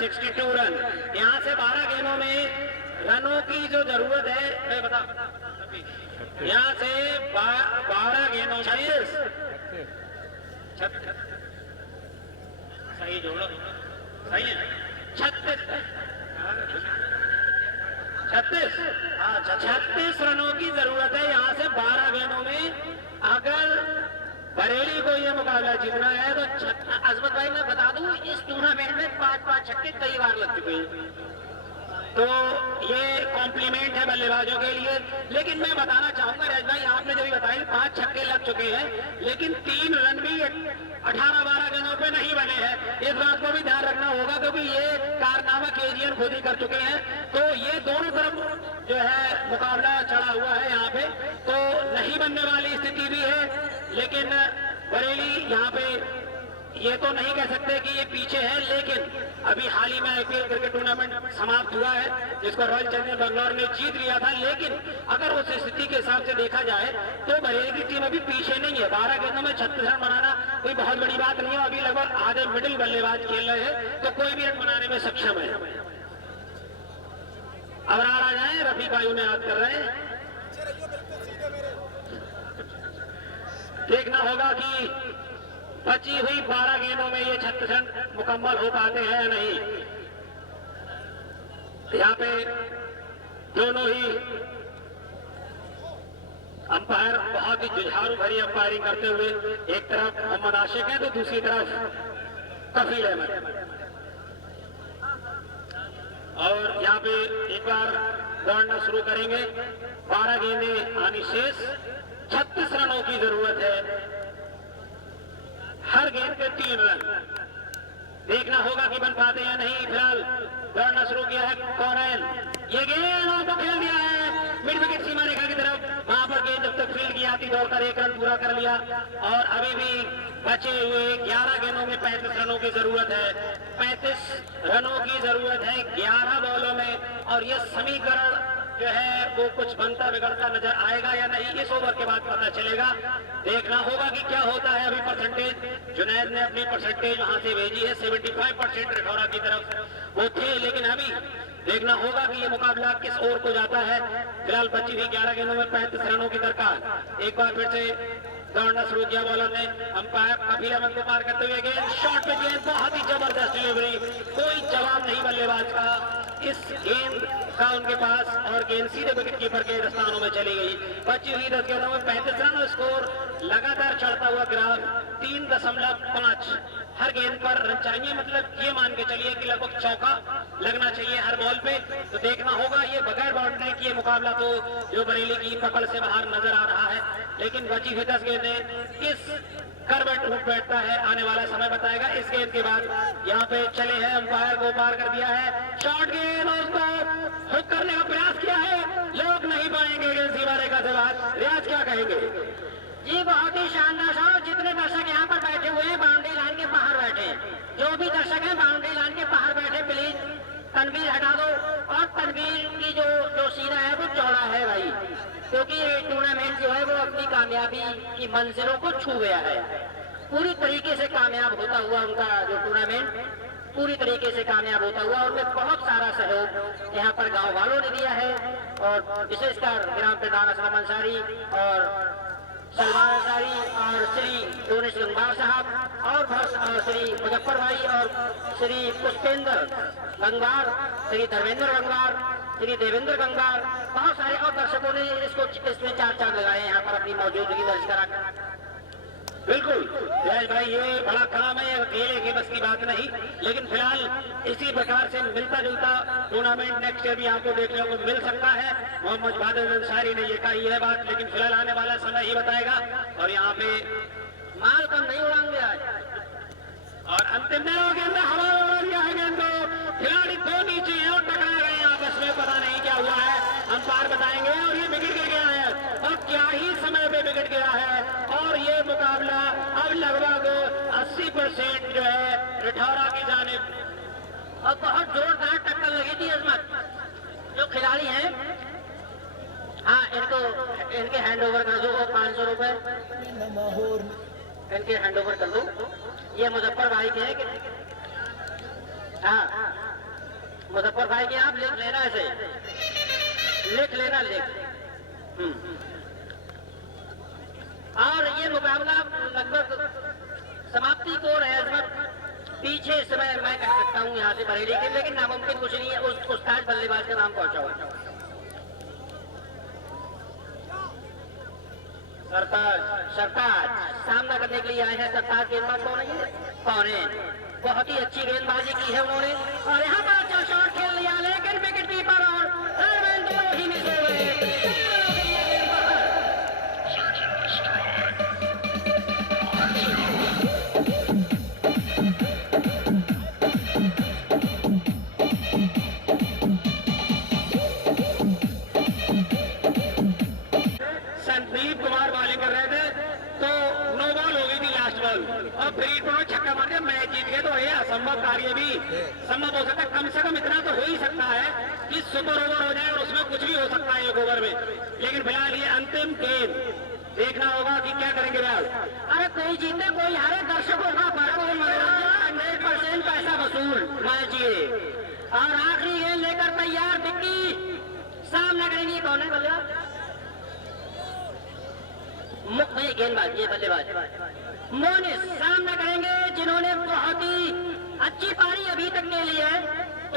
62 run. यहाँ से 12 गेंदों में रनों की जो जरूरत है, मैं बता, यहाँ से 12 गेंदों में सही जोड़ो, सही है 36 रनों की जरूरत है यहाँ से 12 गेंदों में। अगर बरेली को ये मुकाबला जीतना है तो अजमत भाई मैं बता दूं, इस टूर्नामेंट में 5-5 छक्के कई बार लग चुके हैं, तो ये कॉम्प्लीमेंट है बल्लेबाजों के लिए। लेकिन मैं बताना चाहूंगा राज भाई, आपने जो भी बताया 5 छक्के लग चुके हैं, लेकिन 3 रन भी 18-12 गेंदों पे नहीं बने हैं। इस बात को भी ध्यान रखना होगा, क्योंकि ये कारनामा केजीएन खुद ही कर चुके हैं। तो ये दोनों तरफ जो है मुकाबला चढ़ा हुआ है यहाँ पे, तो नहीं बनने वाली स्थिति भी है। लेकिन बरेली यहाँ पे ये तो नहीं कह सकते कि ये पीछे है, लेकिन अभी हाल ही में आईपीएल क्रिकेट टूर्नामेंट समाप्त हुआ है, जिसको रॉयल चैलेंजर्स बेंगलोर ने जीत लिया था। लेकिन अगर उस स्थिति के हिसाब से देखा जाए तो बरेली की टीम अभी पीछे नहीं है। 12 गेंदों में 36 रन बनाना कोई बहुत बड़ी बात नहीं है। अभी लगभग आधे मिडिल बल्लेबाज खेल रहे हैं, तो कोई भी रन बनाने में सक्षम है। अब आ जाए, रफी भाई उन्हें याद कर रहे हैं। देखना होगा कि बची हुई 12 गेंदों में ये 36 रन मुकम्मल हो पाते हैं या नहीं। यहाँ पे दोनों ही अंपायर बहुत ही जुझारू भरी अंपायरिंग करते हुए, एक तरफ मोहम्मद आशिक है तो दूसरी तरफ कफील अहमद। और यहाँ पे एक बार दौड़ना शुरू करेंगे। 12 गेंदें आनी शेष, 36 रनों की जरूरत है, हर गेंद पे 3 रन। देखना होगा कि बन पाते या नहीं। फिलहाल दौड़ना शुरू किया है कौरैन, ये गेंद तो खेल दिया है मिड विकेट सीमा रेखा की तरफ। वहां पर गेंद जब तक फील्ड की आती दौड़कर 1 रन पूरा कर लिया, और अभी भी बचे हुए 11 गेंदों में 35 रनों की जरूरत है। 35 रनों की जरूरत है 11 बॉलों में, और यह समीकरण जो है वो कुछ बनता बिगड़ता नजर आएगा या नहीं, इस ओवर के बाद पता चलेगा। देखना होगा कि क्या होता है। अभी परसेंटेज जुनैद ने अपनी परसेंटेज वहां से भेजी है, 75% रिठौरा की तरफ वो थे, लेकिन अभी देखना होगा कि ये मुकाबला किस ओर को जाता है। फिलहाल बची हुई 11 गेंदों में 35 रनों की दरकार। एक बार फिर से दौड़ना शुरू किया बॉलर ने, अंपायर कफील अहमद को पार करते हुए गेंद शॉट पे गेंद, बहुत ही जबरदस्त डिलीवरी, कोई जवाब नहीं बल्लेबाज का इस गेंद का उनके पास, और गेंद सीधे विकेट कीपर के स्थानों में चली गई। बची हुई 10 गेंदों में 35 रन, स्कोर लगातार चढ़ता हुआ ग्राफ 3.5 हर गेंद पर रन चाहिए। मतलब ये मान के चलिए कि लगभग चौका लगना चाहिए हर बॉल पे। तो देखना होगा, ये बगैर बाउंड्री की मुकाबला तो जो बरेली की पकड़ से बाहर नजर आ रहा है, लेकिन बची हुई 10 गेंदें किस करवट उठ बैठता है आने वाला समय बताएगा। इस गेंद के बाद यहाँ पे चले हैं, अंपायर को पार कर दिया है, शॉर्ट गेंद, उसको हुक करने का प्रयास किया है, लोग नहीं पाएंगे गेंद सीमा रेखा से बाहर। रियाज क्या कहेंगे? जी बहुत ही शानदार शॉट। जितने दर्शक यहाँ पर बैठे हुए हैं बाउंड्री लाइन के बाहर बैठे, जो भी दर्शक हैं बाउंड्री लाइन के बाहर बैठे, प्लीज तनवीर हटा दो। और तनवीर की जो सीना है वो चौड़ा है भाई, क्योंकि ये टूर्नामेंट जो है वो अपनी कामयाबी की मंजिलों को छू गया है। पूरी तरीके से कामयाब होता हुआ उनका जो टूर्नामेंट पूरी तरीके से कामयाब होता हुआ, और में बहुत सारा सहयोग यहाँ पर गांव वालों ने दिया है, और विशेषकर ग्राम प्रधान असलम अंसारी और सलमान अंसारी और श्री डोनेश गंगार साहब और श्री मुजफ्फर भाई और श्री पुष्पेंद्र गंगार, श्री धर्मेंद्र गंगार, श्री देवेंद्र गंगार, बहुत सारे और दर्शकों ने इसमें 4 चांद लगाए यहाँ पर अपनी मौजूदगी दर्ज करा। बिल्कुल जयेश भाई, ये बड़ा काम है, अकेले की बस की बात नहीं। लेकिन फिलहाल इसी प्रकार से मिलता जुलता टूर्नामेंट नेक्स्ट ईयर भी आपको देखने को मिल सकता है। मोहम्मद बादल अंसारी ने ये कही है बात, लेकिन फिलहाल आने वाला समय ही बताएगा। और यहाँ पे माल कम नहीं उड़ाएंगे आज, और अंतिम में हो गेंद हवा में उड़ा दिया है गेंद को, खिलाड़ी 2 नीचे हैं और टकरा गए आपस में, पता नहीं क्या हुआ है, अंपायर बताएंगे। और ये विकेट गिर गया है, और क्या ही समय पे विकेट गिरा है, और ये मुकाबला अब लगभग 80% जो है रिठौरा की जानिब। और बहुत जोरदार टक्कर लगी थी अजमत। जो खिलाड़ी हैं, हाँ इनके हैंड ओवर कर दो 500 रुपए इनके हैंड ओवर कर दो। ये मुजफ्फर भाई के हैं कि हाँ मुजफ्फर भाई की आप लिख लेना, ऐसे लिख लेना, और ये मुकाबला लगभग समाप्ति को पीछे समय मैं कह सकता हूँ यहाँ से बरेली के, लेकिन नामुमकिन कुछ नहीं है, उस उस्ताद बल्लेबाज का नाम पहुंचा हुआ। सरताज सामना करने के लिए आए हैं। सरताज गेंदबाज कौन है? बहुत ही अच्छी गेंदबाजी की है उन्होंने, और यहाँ पर अच्छा शॉट खेल लिया, लेकिन विकेट कीपर और थर्डमैन दोनों ही मिस हो गए। संदीप कुमार बॉलिंग कर रहे थे तो नो बॉल हो गई थी लास्ट बॉल, और फिर उन्होंने छक्का मार दिया, मैच जीत गए। तो ये असंभव कार्य भी संभव हो सकता है, कम से कम इतना तो हो ही सकता है कि सुपर ओवर हो जाए और उसमें कुछ भी हो सकता है एक ओवर में। लेकिन फिलहाल ये अंतिम गेम, देखना होगा कि क्या करेंगे फिलहाल। अरे कोई जीते कोई हारे, दर्शकों का 100% पैसा वसूल मैच ये। और आखिरी गेंद लेकर तैयार विक्की, सामना करेंगे। कौन है बल्लेबाज? मुख्य गेंदबाज, ये बल्लेबाज मोनिस सामना करेंगे, जिन्होंने बहुत ही अच्छी पारी अभी तक ले ली है।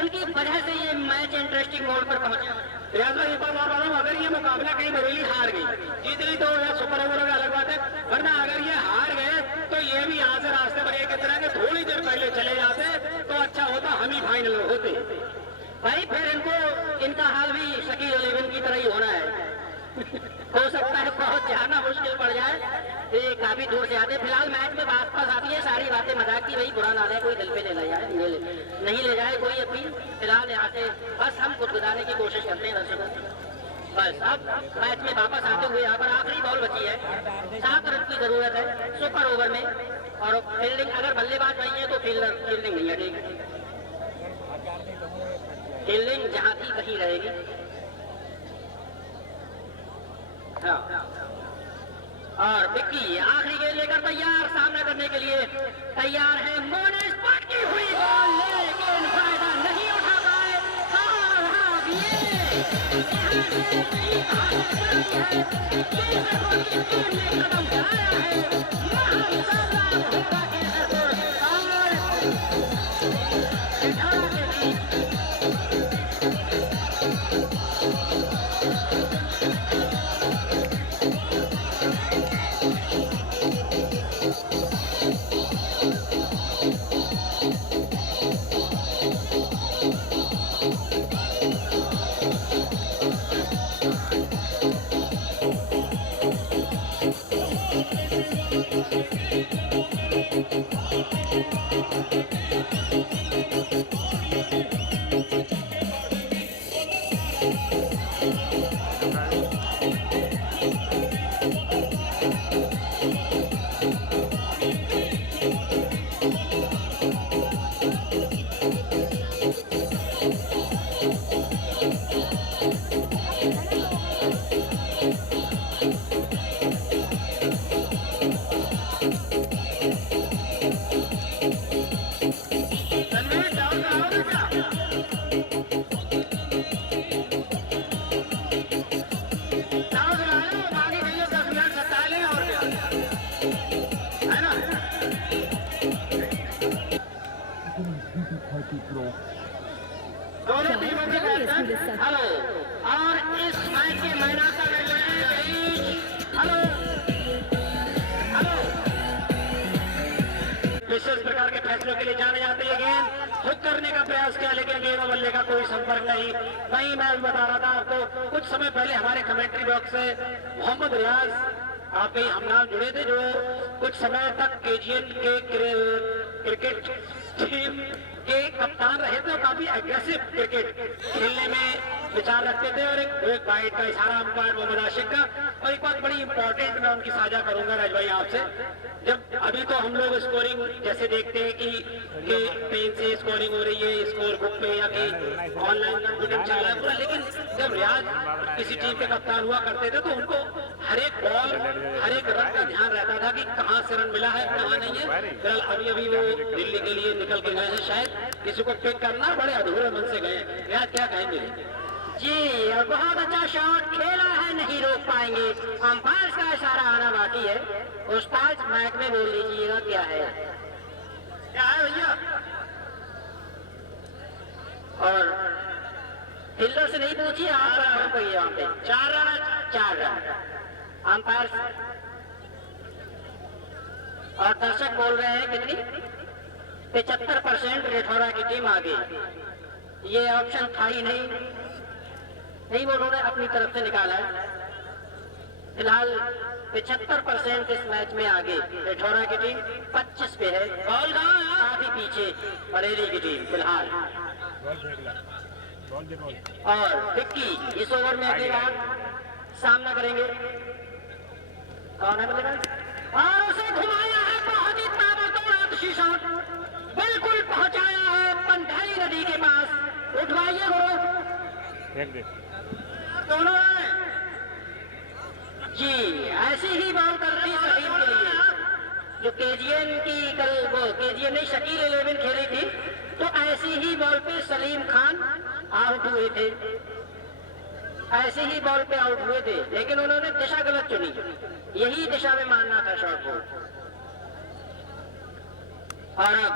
उनकी वजह से ये मैच इंटरेस्टिंग मोड पर पहुंचा। रियाज भाई एक बार बता रहा हूँ, अगर ये मुकाबला कहीं बरेली हार गई, जीत गई तो यार सुपर ओवर का अलग बात है, वरना अगर ये हार गए तो ये भी यहाँ से रास्ते पर एक तरह के थोड़ी देर पहले चले जाते तो अच्छा होता, हम ही फाइनल होते भाई। फिर इनका हाल भी शकील 11 की तरह ही होना है। हो सकता है बहुत जाना मुश्किल पड़ जाए, ये काफी दूर से आते। फिलहाल मैच में बात पास आती है, सारी बातें मजाक की, वही बुरा ना ले, कोई दिल पे ले जाए, नहीं ले जाए कोई अपील। फिलहाल यहाँ से बस हम गुदगुदाने की कोशिश करते हैं दर्शकों। बस अब मैच में वापस आते हुए यहाँ पर आखिरी बॉल बची है, 7 रन की जरूरत है सुपर ओवर में, और फील्डिंग अगर बल्लेबाज नहीं है तो फील्डिंग नहीं है, ठीक है, फील्डिंग जहाँ थी कहीं रहेगी। हाँ। और विक्की आखिरी गेंद लेकर तैयार, सामना करने के लिए तैयार है। मोनिस पटकी हुई बॉल, लेकिन फायदा नहीं उठा पाए। और हाँ, ये कदम उठाया दोनों टीमों के बैट्समैन हेलो, और इस मैच के मैदान का हेलो हेलो विशेष प्रकार के फैसलों के लिए जाने जाते हैं। गेंद हुक करने का प्रयास किया, लेकिन गेंद और बल्ले का कोई संपर्क नहीं। वहीं मैं बता रहा था आपको कुछ समय पहले हमारे कमेंट्री बॉक्स से मोहम्मद रियाज आपके हम नाम जुड़े थे, जो कुछ समय तक केजीएन के क्रिकेट टीम के कप्तान रहे थे और काफी एग्रेसिव क्रिकेट खेलने में विचार रखते थे। और एक बाइट का इशारा अंपायर मोहम्मद आशिक का। और एक बात बड़ी इंपॉर्टेंट मैं उनकी साझा करूंगा राज भाई आपसे, जब अभी तो हम लोग स्कोरिंग जैसे देखते हैं कि पेन से स्कोरिंग हो रही है स्कोर बुक पे या कि ऑनलाइन कंप्यूटर चल रहा है पूरा, लेकिन जब रियाज किसी टीम के कप्तान हुआ करते थे तो उनको हर एक बॉल हर एक रन का ध्यान रहता था कि कहाँ से रन मिला है कहाँ नहीं है। फिलहाल अभी अभी वो दिल्ली के लिए निकल के गए हैं, शायद किसी को पिक करना बड़े अधूरे मन से गए हैं। क्या कहेंगे जी? और बहुत अच्छा शॉट खेला है, नहीं रोक पाएंगे। अंपायर का इशारा आना बाकी है। उस्ताद मैच में बोल लीजिएगा क्या है भैया। और फील्डर से नहीं पूछिए, आप पर कोई यहाँ पे 4 रन अंपायर। और दर्शक बोल रहे हैं कितनी 75% रेठौरा की टीम आगे। ये ऑप्शन था ही नहीं वो उन्होंने अपनी तरफ से निकाला है। फिलहाल 75% इस मैच में आगे रेठौरा की टीम 25 पे है। बॉल काफी पीछे बरेली की टीम फिलहाल। और विक्की इस ओवर में अगली बार सामना करेंगे। कौन है बल्लेबाज? और उसे घुमाया है, बहुत ही ताबड़तोड़ आतिशी शॉट, बिल्कुल पहुंचाया है पंधेरी नदी के पास। उठवाइए गुरु, दोनों जी ऐसी ही बॉल कर रही सलीम के लिए, जो केजीएन की कल वो केजीएन नहीं शकील 11 खेली थी, तो ऐसी ही बॉल पे सलीम खान आउट हुए थे। ऐसी ही बॉल पे आउट हुए थे, लेकिन उन्होंने दिशा गलत चुनी। यही दिशा में मारना था शॉट को। और अब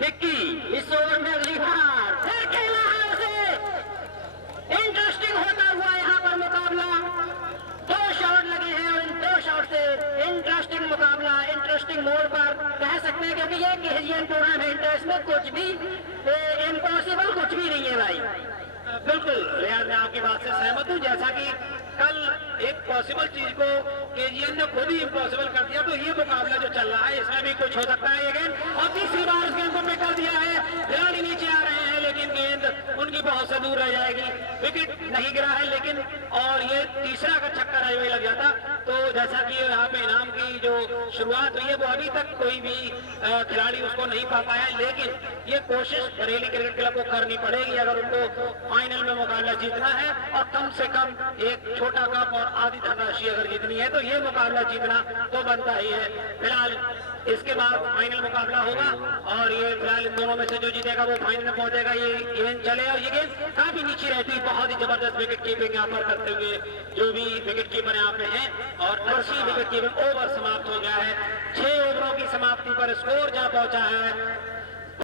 विक्की इस ओवर में अगली बार फिर खेला है उसे। इंटरेस्टिंग होता हुआ यहाँ पर मुकाबला, 2 शॉट लगे हैं और इन 2 शॉट से इंटरेस्टिंग मुकाबला, इंटरेस्टिंग मोड पर कह सकते हैं, क्योंकि ये केजीएन टूर्नामेंट है, इसमें कुछ भी इम्पॉसिबल कुछ भी नहीं है भाई। बिल्कुल रियाज, मैं आपकी बात से सहमत हूँ। जैसा कि कल एक पॉसिबल चीज को केजीएन ने खुद ही इम्पॉसिबल कर दिया, तो ये मुकाबला जो चल रहा है इसमें भी कुछ हो सकता है। ये गेंद और तीसरी बार इस गेंद को पिक कर दिया है, खिलाड़ी नीचे आ रहे हैं लेकिन गेंद उनकी बहुत से दूर रह जाएगी। विकेट नहीं गिरा है लेकिन, और ये तीसरा का छक्का रही लग जाता। तो जैसा कि यहाँ पे इनाम की जो शुरुआत हुई है वो अभी तक कोई भी खिलाड़ी उसको नहीं पा पाया, लेकिन ये कोशिश बरेली क्रिकेट क्लब को करनी पड़ेगी अगर उनको फाइनल में मुकाबला जीतना है। और कम से कम एक छोटा कप और आधी धनराशि अगर जीतनी है तो ये मुकाबला जीतना तो बनता ही है। फिलहाल इसके बाद फाइनल मुकाबला होगा और ये फिलहाल इन दोनों में से जो जीतेगा वो फाइनल में पहुंचेगा। ये गेंद चले और ये गेंद काफी नीचे रहती, बहुत ही जबरदस्त विकेट कीपिंग यहाँ पर करते हुए जो भी विकेट कीपर यहाँ पे हैं। और 80 विकेट कीपिंग ओवर समाप्त हो गया है। 6 ओवरों की समाप्ति पर स्कोर जहाँ पहुंचा है